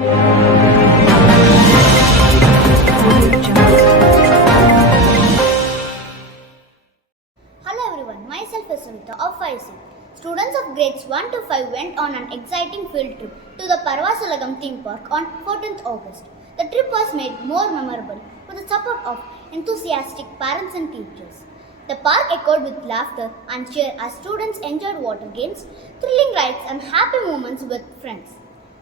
Hello everyone, myself is Sunita of 5C. Students of grades 1 to 5 went on an exciting field trip to the Parvasalagam theme park on 14th August. The trip was made more memorable with the support of enthusiastic parents and teachers. The park echoed with laughter and cheer as students enjoyed water games, thrilling rides and happy moments with friends.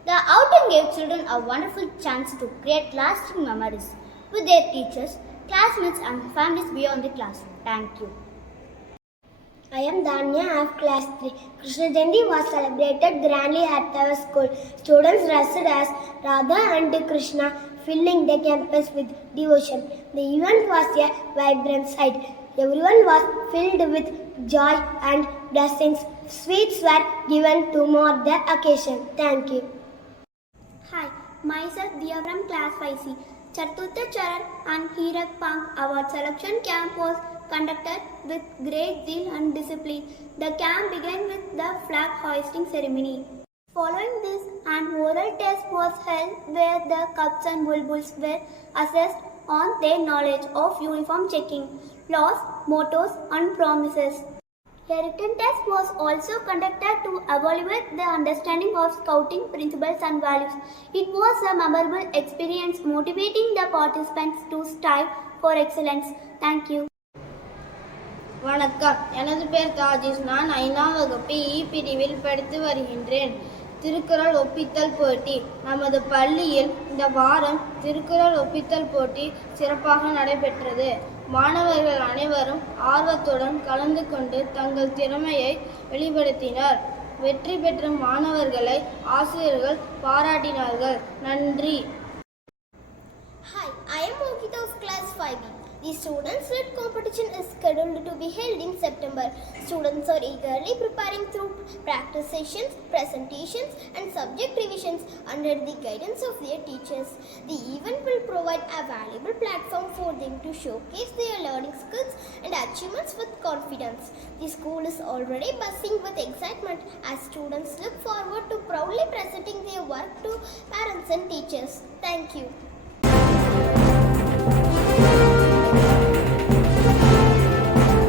The outing gave children a wonderful chance to create lasting memories with their teachers, classmates and families beyond the classroom. Thank you. I am Danya of class 3. Krishna Jayanti was celebrated grandly at our school. Students dressed as Radha and Krishna, filling the campus with devotion. The event was a vibrant sight. Everyone was filled with joy and blessings. Sweets were given to mark the occasion. Thank you. Hi, myself Diya from class 5C. Chaturtha Charan and Hirak Pang Award Selection Camp was conducted with great zeal and discipline. The camp began with the flag hoisting ceremony. Following this, an oral test was held where the cubs and bulbuls were assessed on their knowledge of uniform checking, laws, mottos and promises. A written test was also conducted to evaluate the understanding of scouting principles and values. It was a memorable experience motivating the participants to strive for excellence. Thank you. வணக்கம், எனது பேர் தாஜிஸ். நான் 5ஆம் வகுப்பு பிரிவில் படித்து வருகின்றேன். திருக்குறள் ஒப்பித்தல் போட்டி. நமது பள்ளியில் இந்த வாரம் திருக்குறள் ஒப்பித்தல் போட்டி சிறப்பாக நடைபெற்றது. மாணவர்கள் அனைவரும் ஆர்வத்துடன் கலந்து கொண்டு தங்கள் திறமையை வெளிப்படுத்தினர். வெற்றி பெற்ற மாணவர்களை ஆசிரியர்கள் பாராட்டினார்கள். நன்றி. Hi, I am Mokita of class 5B. The students-led competition is scheduled to be held in September. Students are eagerly preparing through practice sessions, presentations and subject revisions under the guidance of their teachers. The event will provide a valuable platform for them to showcase their learning skills and achievements with confidence. The school is already buzzing with excitement as students look forward to proudly presenting their work to parents and teachers. Thank you.